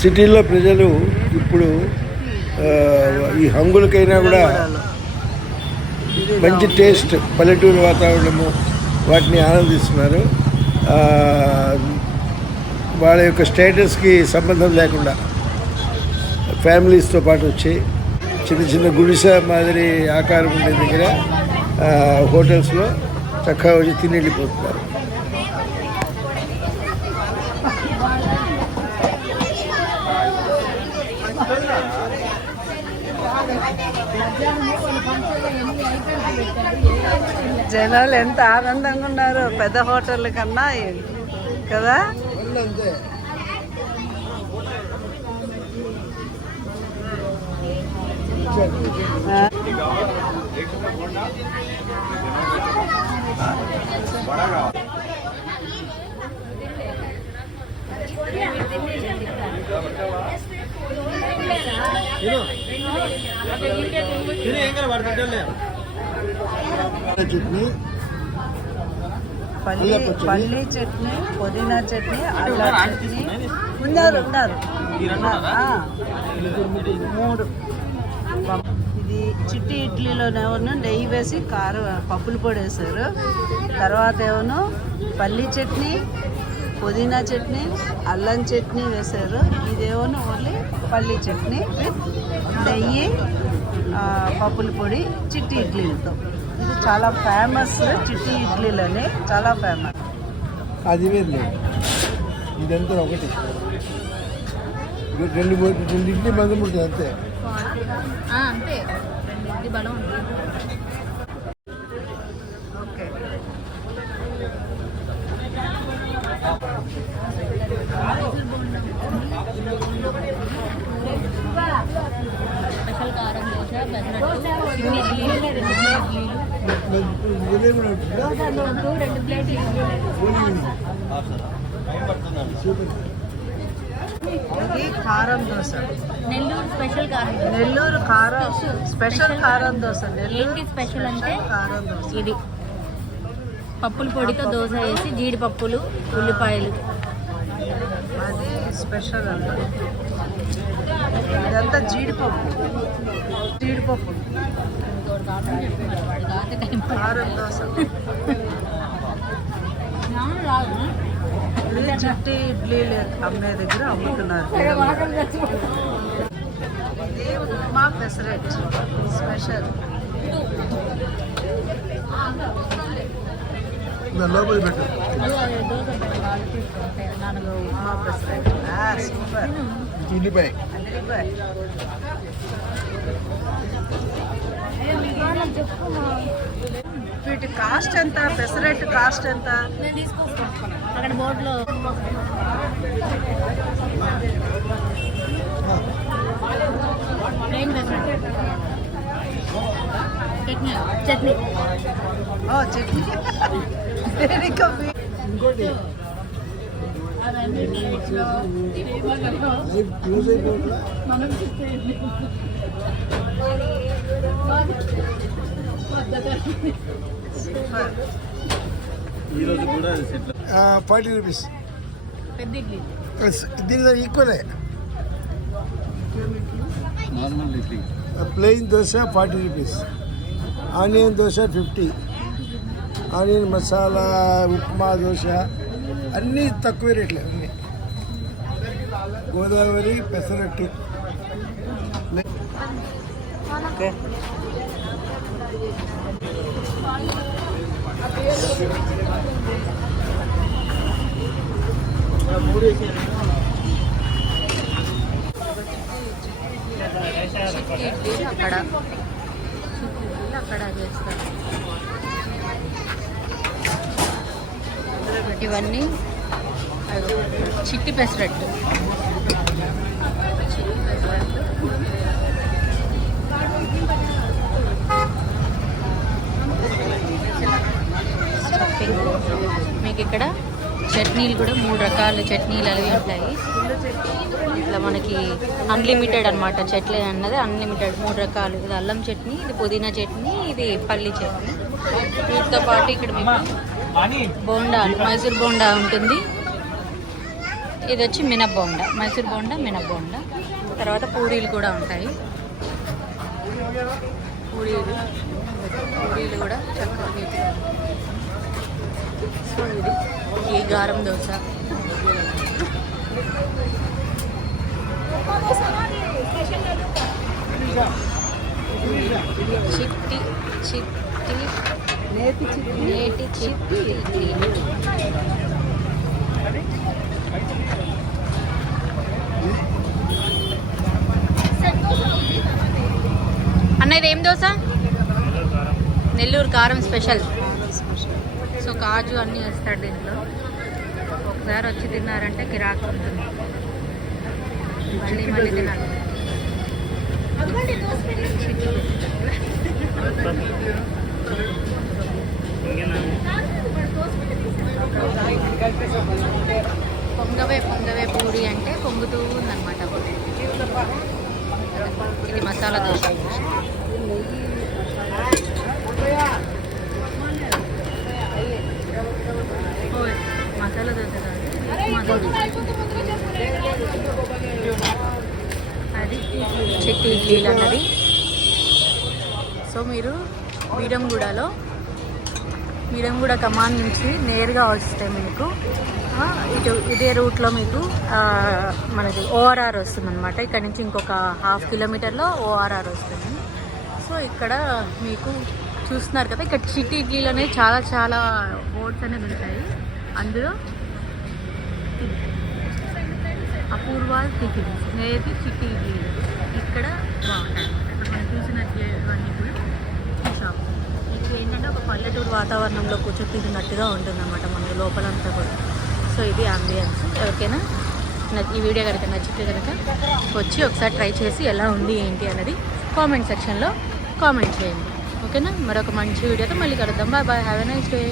సిటీలో ప్రజలు ఇప్పుడు ఈ హంగులకైనా కూడా మంచి టేస్ట్ పల్లెటూరు వాతావరణము వాటిని ఆనందిస్తున్నారు. వాళ్ళ యొక్క స్టేటస్కి సంబంధం లేకుండా ఫ్యామిలీస్తో పాటు వచ్చి చిన్న చిన్న గుడిసె మాదిరి ఆకారం ఉండే దగ్గర హోటల్స్లో చక్కగా వచ్చి తిని వెళ్ళిపోతున్నారు జనాలు ఎంత ఆనందంగా ఉన్నారు. పెద్ద హోటల్ కన్నా కదా? అంతే చట్నీ పల్లి. పల్లి చట్నీ పుదీనా చట్నీ అల్లం చట్నీ. ఉన్నారు ఉన్నారు. ఆ, మూడు. ఇది చిట్టి ఇడ్లీలోనేమో నెయ్యి వేసి కారం పప్పులు పొడి వేశారు. తర్వాత ఏమో పల్లి చట్నీ పుదీనా చట్నీ అల్లం చట్నీ వేశారు. ఇదేమో ఓన్లీ పల్లి చట్నీ విత్ నెయ్యి పప్పుల పొడి చిట్టి ఇడ్లీలతో. ఇది చాలా ఫేమస్ చిట్టి ఇడ్లీలని చాలా ఫేమస్. అది వేరు ఇదంతా ఒకటి. ఇది రెండు రెండు ఇడ్లీ బంధం ఉంటుంది అంతే. అంతే బలం ఉంది ఓకే స్పెషల్ కారం దోశ పెసరట్టు చిన్ని ఇడ్లీలు రెండు ఇడ్లీలు ఇదే కూడా ఉంటుందా? నాకు రెండు ప్లేట్ ఇది కారం దోశ. నెల్లూరు స్పెషల్ కారం. నెల్లూరు కారం స్పెషల్ కారం దోశ. నెల్లూరు ఏంటి స్పెషల్ అంటే కారం దోశ. ఇది పప్పుల పొడితో దోశ వేసి జీడిపప్పులు ఉల్లిపాయలు. అది స్పెషల్ అంట. ఇదంతా జీడిపప్పు. జీడిపప్పు. కారం దోశ. ఇది చిట్టి ఇడ్లీలు అమ్మే దగ్గర అమ్ముతున్నారు. ఇది ఉప్మా పెసరెట్ స్పెషల్. దాని లోపల పెట్టు. ఉప్మా పెసరెట్ సూపర్. ఉల్లిపాయ. అల్లిపాయ వీటి కాస్ట్ ఎంత? పెసరెట్ కాస్ట్ ఎంత? అక్కడ బోర్డులో చట్నీ. చట్నీ ఇంకోటి అవన్నీ ప్లేట్స్లో టేబుల్లో లైఫ్ క్లోజ్ అయిపోతుందా మనం ఫార్టీ రూపీస్ దీని ఈక్వలే plain dosa forty rupees onion dosa fifty onion masala upma dosa. అన్నీ తక్కువ రేట్లే అన్నీ. గోదావరి పెసరట్టు. అక్కడ. అక్కడ చేస్తారు. ఇవన్నీ. చిట్టి పెసరట్టు. మీకు ఇక్కడ చట్నీలు కూడా మూడు రకాల చట్నీలు అవి ఉంటాయి. ఇట్లా మనకి అన్లిమిటెడ్ అన్నమాట చెట్లే అన్నది. అన్లిమిటెడ్ మూడు రకాలు. ఇది అల్లం చట్నీ ఇది పుదీనా చట్నీ ఇది పల్లి చట్నీ. వీటితో పాటు ఇక్కడ మీకు బోండా మైసూర్ బోండా ఉంటుంది. ఇది వచ్చి మినప్ బోండా మైసూర్ బోండా మినప్ బోండా తర్వాత పూరీలు కూడా ఉంటాయి. పూరీలు పూరీలు కూడా చక్కగా నీట్గా సో ఇది ఈ గారం దోశ. చిట్టి చిట్టి నేటి చిట్టి. అన్న ఇది ఏం దోశ? నెల్లూరు కారం స్పెషల్. సో కాజు అన్నీ వేస్తాడు దీంట్లో. ఒకసారి వచ్చి తిన్నారంటే కిరాక్ ఉంటుంది. మళ్ళీ మళ్ళీ తినాలి. మసాలా దోశ. మసాలా దోశ అది చెట్టి ఇడ్లీలు అన్నది. సో మీరు బీరంగూడలో కూడా కమాండ్ నుంచి నేరుగా వస్తే మీకు. ఇటు ఇదే రూట్లో మీకు మనకి ఓఆర్ఆర్ వస్తుంది అనమాట ఇక్కడ నుంచి ఇంకొక హాఫ్ కిలోమీటర్లో ఓఆర్ఆర్ వస్తుంది. సో ఇక్కడ మీకు చూస్తున్నారు కదా ఇక్కడ చిట్టి ఇడ్లీలు చాలా చాలా ఓట్స్ అనేవి ఉంటాయి. అందులో అపూర్వ టిఫిన్స్. నేతి చిట్టి ఇక్కడ బాగుంటాయి ఇక్కడ మనం చూసినట్లవన్నీ కూడా. ఇది ఏంటంటే ఒక పల్లెటూరు వాతావరణంలో కూర్చొని తిరిగినట్టుగా ఉంటుందన్నమాట మన లోపలంతా కూడా. సో ఇది అంబియన్స్ ఎవరికైనా ఈ వీడియో కనుక నచ్చితే కనుక వచ్చి ఒకసారి ట్రై చేసి ఎలా ఉంది ఏంటి అనేది కామెంట్ సెక్షన్లో కామెంట్ చేయండి. ఓకేనా? మరొక మంచి వీడియోతో మళ్ళీ కలుద్దాం. Bye bye. Have a nice day